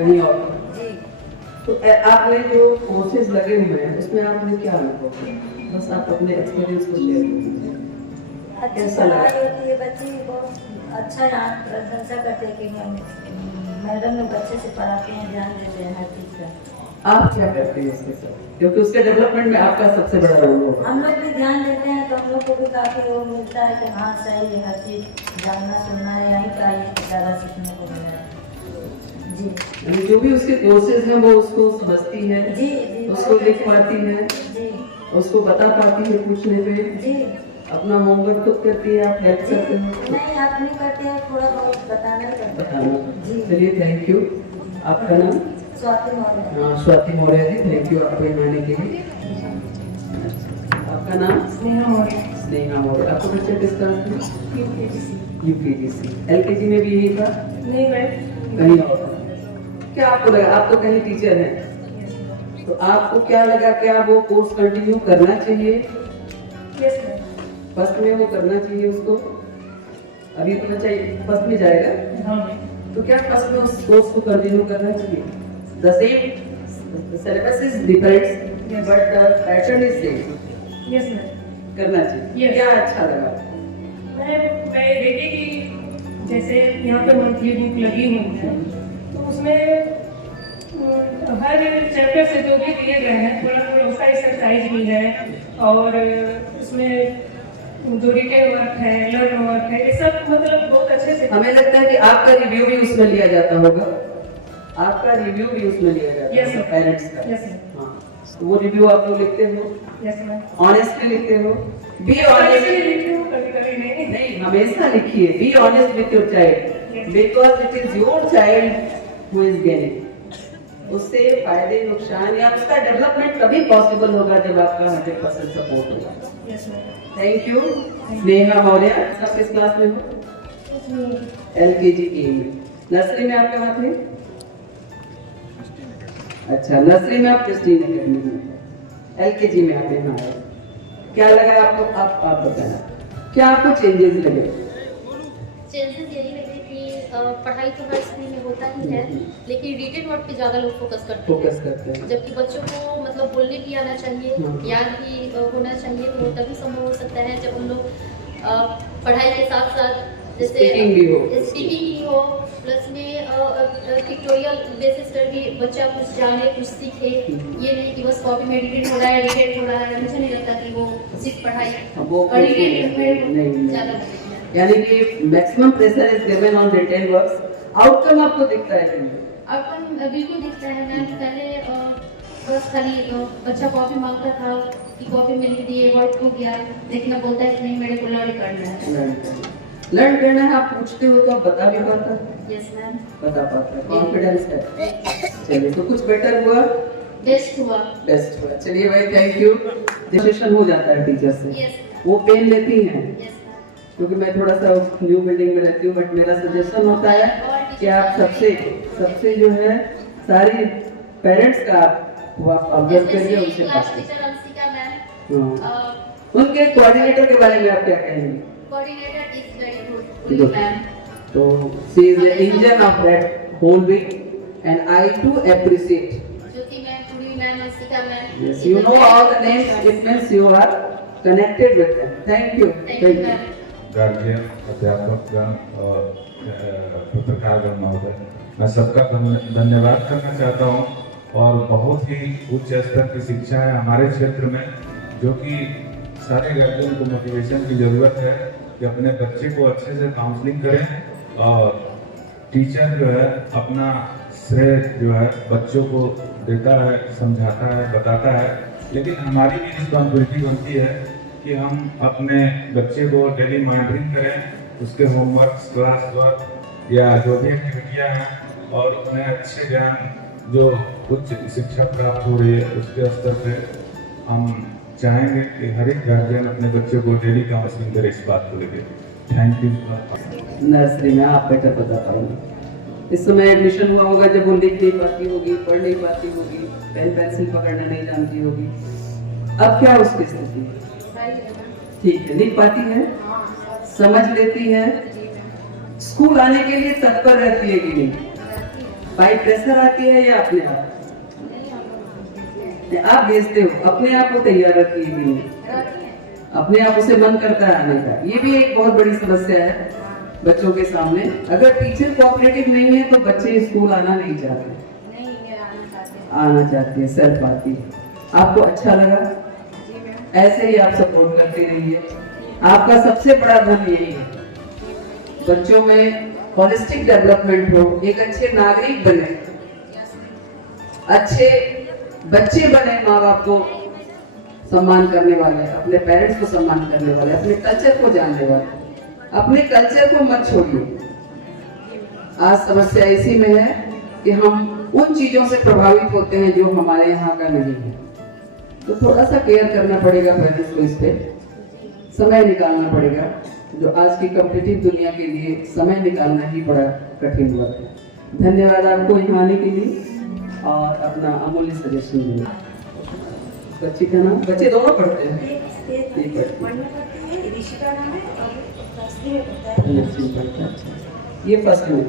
कहीं और। जी। तो आपने जो कोर्सेज लगे हुए हैं उसमें आपने क्या अनुभव किया? बस आप अपने एक्सपीरियंस को शेयर कीजिए। अच्छी कैसा लगा? पढ़ाई होती है, बच्चे बहुत अच्छा यहाँ प्रशंसा करते हैं कि मैडम लोग अच्छे से पढ़ाते हैं, ध्यान देते हैं हर चीज़ का। आप क्या करते हैं उसके साथ, क्योंकि उसके डेवलपमेंट में आपका सबसे बड़ा रोल होगा। हम लोग भी ध्यान देते हैं तो हम लोग को भी काफ़ी वो मिलता है कि हाँ सही है, हर चीज़ जानना सुनना है, यहीं का ही ज़्यादा सीखने को मिल रहा है। जी यानी जो भी उसके कोर्सेज हैं वो उसको समझती है, जी जी, उसको लिख पाती है, जी उसको बता पाती है पूछने पे, जी अपना होमवर्क खुद करती है, आप हेल्प करते हो? नहीं, आप नहीं करते हैं, थोड़ा बहुत बताना ही पड़ता है। बताना। जी। चलिए, थैंक यू। आपका नाम? स्वाति मौर्य। स्वाति मौर्य जी, थैंक यू आपको यहाँ आने के लिए। आपका नाम? स्नेहा मौर्य। स्नेहा मौर्य। आपको बच्चे किस तरह थे? यूकेजीसी। एलकेजी में भी यही था? नहीं मैम, कहीं और? क्या आपको लगा, आप तो कहीं टीचर हैं, तो आपको क्या लगा, क्या वो कोर्स कंटिन्यू करना चाहिए? Yes ma'am. फर्स्ट में वो करना चाहिए उसको? अभी तो बच्चा फर्स्ट में जाएगा, हाँ, तो क्या फर्स्ट में उस कोर्स को कंटिन्यू करना चाहिए? The same syllabus is different but the pattern is same. Yes ma'am. करना चाहिए। Yes. क्या अच्छा लगा? मैं देखी कि जैसे यहाँ पे मंथली बुक लगी हुई है, तो उसमें हर चैप्टर से जो भी दिए गए हैं थोड़ा थोड़ा उसका एक्सरसाइज भी है, और उसमें जो रिटेन वर्क है, लर्न वर्क है, ये सब मतलब बहुत अच्छे से। हमें लगता है कि आपका रिव्यू भी उसमें लिया जाता होगा, आपका रिव्यू भी उसमें लिया जाता Yes, है sir. पेरेंट्स का। Yes, sir. हाँ, तो वो रिव्यू आप लोग लिखते हो? Yes ma'am. ऑनेस्टली लिखते हो? बी कभी ऑनेस्ट। लिखती हूँ, कभी कभी नहीं। नहीं, हमेशा लिखिए be honest with your child, Yes. Because it is your child who is gaining. उससे फायदे नुकसान या उसका डेवलपमेंट तभी पॉसिबल होगा जब आपका 100% सपोर्ट होगा। Yes ma'am. Thank you. Sneha Maurya, आप किस क्लास में हो? एलकेजी ए में। नर्सरी में आप कहाँ थे? अच्छा, नर्सरी में आप क्रिस्टीन एकेडमी में। एलकेजी में आप यहाँ आए, क्या लगा आपको? आप बताना, क्या आपको चेंजेस लगे? चेंजेस यही लगे कि पढ़ाई तो हर स्कूल में होता ही है, लेकिन रिटेन वर्क पे ज़्यादा लोग फोकस करते हैं, जबकि बच्चों को मतलब बोलने भी आना चाहिए, याद भी होना चाहिए। तो तभी संभव हो सकता है जब हम लोग पढ़ाई के साथ साथ जैसे स्पीकिंग भी हो, प्लस में पिक्टोरियल बेसिस पर भी बच्चा कुछ जाने, कुछ सीखे। ये नहीं कि बस कॉपी में एडिटेड हो रहा है, एडिटेड हो रहा है। मुझे नहीं लगता कि वो सिर्फ पढ़ाई नहीं, ज़्यादा। यानी कि maximum pressure is given on written works. Outcome आपको दिखता है कि नहीं? अपन बिल्कुल दिखता है मैम। पहले बस खाली बच्चा कॉपी मांगता था कि कॉपी में लिख दिए, वर्ड हो गया, लेकिन अब बोलता है कि नहीं मेरे को लर्न करना है। लर्न करना है, आप पूछते हो तो आप बता भी पाता है? Yes ma'am. बता पाता है, कॉन्फिडेंस है। चलिए, तो कुछ बेटर हुआ? बेस्ट हुआ। बेस्ट हुआ। चलिए भाई, थैंक यू। डिस्कशन हो जाता है टीचर से। यस वो पेन लेती हैं, यस क्योंकि मैं थोड़ा सा न्यू बिल्डिंग में रहती हूँ, बट मेरा सजेशन होता है कि आप सबसे जो है सारी पेरेंट्स का वो आप ऑब्जर्व करिए, उनसे बात क्लास करिए। टीचर अंशिका मैम, उनके कोऑर्डिनेटर के बारे में आप क्या कहेंगे? Coordinator is very good ma'am. So she is the engine of that whole week, and I too appreciate. Jyoti ma'am, Puri ma'am, Anshika ma'am. Yes, you know all the names. It means you are connected with them. Thank you. Thank you ma'am. Guardian, अध्यापकगण और पत्रकारगण महोदय, मैं सबका धन्यवाद करना चाहता हूँ। और बहुत ही उच्च स्तर की शिक्षा है हमारे क्षेत्र में, जो कि सारे गार्जियन को मोटिवेशन की जरूरत है कि अपने बच्चे को अच्छे से काउंसलिंग करें, और टीचर जो है अपना श्रेय जो है बच्चों को देता है, समझाता है, बताता है, लेकिन हमारी भी रिस्पॉन्सिबिलिटी बनती है कि हम अपने बच्चे को डेली मॉनिटरिंग करें, उसके होमवर्क, क्लास वर्क या जो भी एक्टिविटियाँ हैं, और उन्हें अच्छे ज्ञान जो उच्च शिक्षा प्राप्त हो रही है उसके स्तर पे हम चाहेंगे कि हर एक गार्जियन अपने बच्चे को डेली काउंसलिंग करे इस बात को लेकर। Thank you. नर्सरी में आप बेटर बता पाऊंगा। इस समय एडमिशन हुआ होगा जब वो लिख नहीं पाती होगी, पढ़ नहीं पाती होगी, पेन पेंसिल पकड़ना नहीं जानती होगी। अब क्या उसकी स्थिति है? ठीक है, लिख पाती है, समझ लेती है, स्कूल आने के लिए तत्पर रहती है कि नहीं? बाई प्रेशर आती है या अपने आप? आप भेजते हो, अपने आप को तैयार रखती है दिन में, अपने आप उसे मन करता है आने का। ये भी एक बहुत बड़ी समस्या है बच्चों के सामने। अगर टीचर कोऑपरेटिव नहीं है तो बच्चे स्कूल आना नहीं चाहते, आना चाहते हैं, सेल्फ आती है। आपको अच्छा लगा? ऐसे ही आप सपोर्ट करते रहिए। आपका सबसे बड़ा धन यही है, बच्चों में होलिस्टिक डेवलपमेंट हो, एक अच्छे नागरिक बने, अच्छे बच्चे बने, माँ बाप को सम्मान करने वाले, अपने पेरेंट्स को सम्मान करने वाले, अपने कल्चर को जानने वाले। अपने कल्चर को मत छोड़िए। आज समस्या इसी में है कि हम उन चीजों से प्रभावित होते हैं जो हमारे यहाँ का नहीं है। तो थोड़ा सा केयर करना पड़ेगा पेरेंट्स को, इस पे समय निकालना पड़ेगा। जो आज की कॉम्पिटिटिव दुनिया के लिए समय निकालना ही बड़ा कठिन वर्क है। धन्यवाद आपको यहाँ आने के लिए और अपना अमूल्य सजेशन देने। बच्ची का नाम, बच्चे दोनों पढ़ते हैं? ये फर्स्ट में,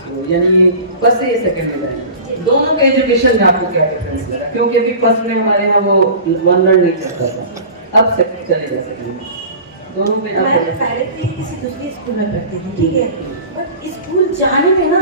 तो यानी फर्स्ट से ये सेकंड में है। दोनों के एजुकेशन में आपको क्या डिफरेंस लगा? क्योंकि अभी फर्स्ट में हमारे यहाँ वो वन लर्न नहीं करता था, अब सेकंड चलेगा सेकंड में। दोनों में आप पहले तो किसी दूसरे स्कूल में पढ़ती थी, ठीक है, बट स्कूल जाने में ना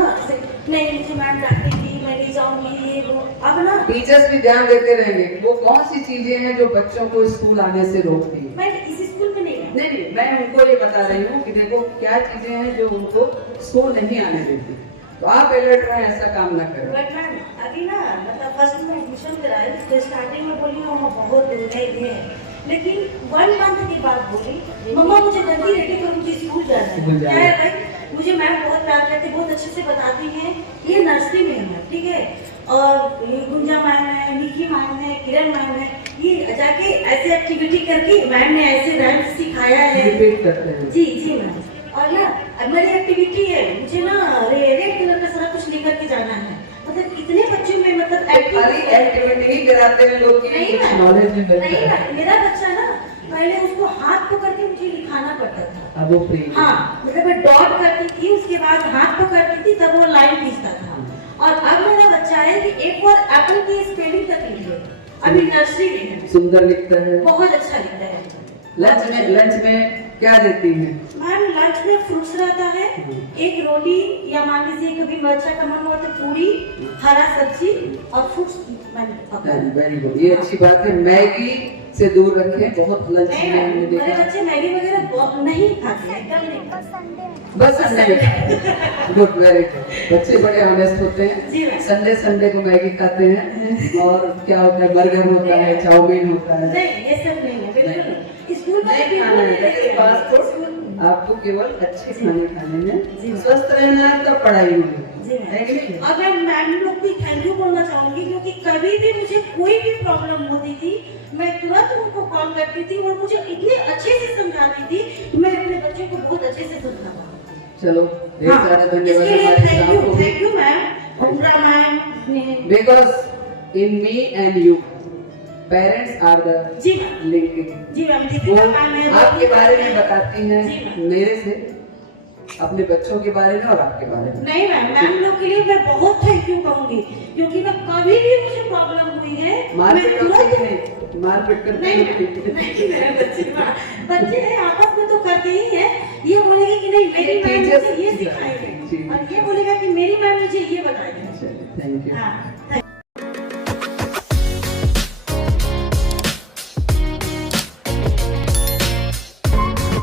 नहीं, मुझे मैम डांटती थी, मैं नहीं जाऊंगी, ये वो। अब ना टीचर्स भी ध्यान देते रहेंगे वो कौन सी चीजें हैं जो बच्चों को स्कूल आने से रोकती है। मैं इस स्कूल में नहीं, मैं उनको ये बता रही हूँ कि देखो क्या चीजें हैं जो उनको स्कूल नहीं आने देती। तो आप अलर्ट रहें, ऐसा काम ना करें। बट मैम अभी ना मतलब फर्स्ट में एडमिशन कराई तो स्टार्टिंग में बोली मम्मा बहुत दूर है ये है, लेकिन 1 मंथ के बाद बोली मम्मा मुझे जल्दी रेडी करो, मुझे स्कूल जाना है। क्या है भाई, मुझे मैम बहुत प्यार करते, बहुत अच्छे से बताती हैं। ये नर्सरी में है, ठीक है, और गुंजा मैम है, निकी मैम है, किरण मैम है, ये जाके ऐसे एक्टिविटी करके मैम ने ऐसे रैम सिखाया है। रिपीट करते हैं। जी जी मैम। और ना अब मेरी एक्टिविटी है, मुझे ना रेड कलर का सारा कुछ लेकर के जाना है। मतलब इतने बच्चों में मतलब खाली एक्टिविटी ही कराते हैं लोग की नॉलेज में मिलता है। नहीं, मेरा बच्चा ना पहले उसको हाथ पकड़ के मुझे लिखाना पड़ता था। अब वो फ्री। हाँ, मतलब मैं डॉट करती थी, उसके बाद हाथ पकड़ती थी, तब वो लाइन खींचता था। और अब मेरा बच्चा है कि एक और एप्पल की स्पेलिंग तक लिख लो, अभी नर्सरी में है, सुंदर लिखता है, बहुत अच्छा लिखता है। लंच में क्या देती हैं? मैम लंच में फ्रूट्स रहता है, एक रोटी या मान लीजिए कभी बच्चा का मन हो तो पूरी, हरा सब्जी और फ्रूट्स। वेरी गुड, ये अच्छी बात है। मैगी से दूर रखें, बहुत लंच में हमने मेरे देखा बच्चे मैगी वगैरह बहुत नहीं खाते हैं, बस संडे। Good, very good. बच्चे बड़े ऑनेस्ट होते हैं। संडे को मैगी खाते हैं और क्या होता है, बर्गर होता है, चाउमीन होता है। नहीं, ये सब नहीं है, बिल्कुल स्कूल में नहीं खाना है। फास्ट फूड आपको केवल अच्छे खाने खाने हैं, स्वस्थ रहना है तो पढ़ाई है कि नहीं? और मैं मैम लोग भी थैंक यू बोलना चाहूंगी, क्योंकि कभी भी मुझे कोई भी प्रॉब्लम होती थी मैं तुरंत उनको कॉल करती थी और मुझे इतने अच्छे से समझाती थी कि मैं अपने बच्चों को बहुत अच्छे से समझा पाऊँ। चलो ढेर सारा धन्यवाद। Thank you ma'am, Umra ma'am. Because in me and you parents are the जी लिंकिंग। जी मैम, आपके बारे में बताती हैं मेरे से, अपने बच्चों के बारे में और आपके बारे में। नहीं मैम लोग के लिए मैं बहुत थैंक यू कहूंगी, क्योंकि ना कभी भी मुझे प्रॉब्लम हुई है मारपीट करते हैं बच्चे हैं आपस में तो करते ही हैं। ये बोलेगा कि नहीं मेरी मैम मुझे ये सिखाई है, और ये बोलेगा कि मेरी मैम मुझे ये बताई है। Thank you. हाँ।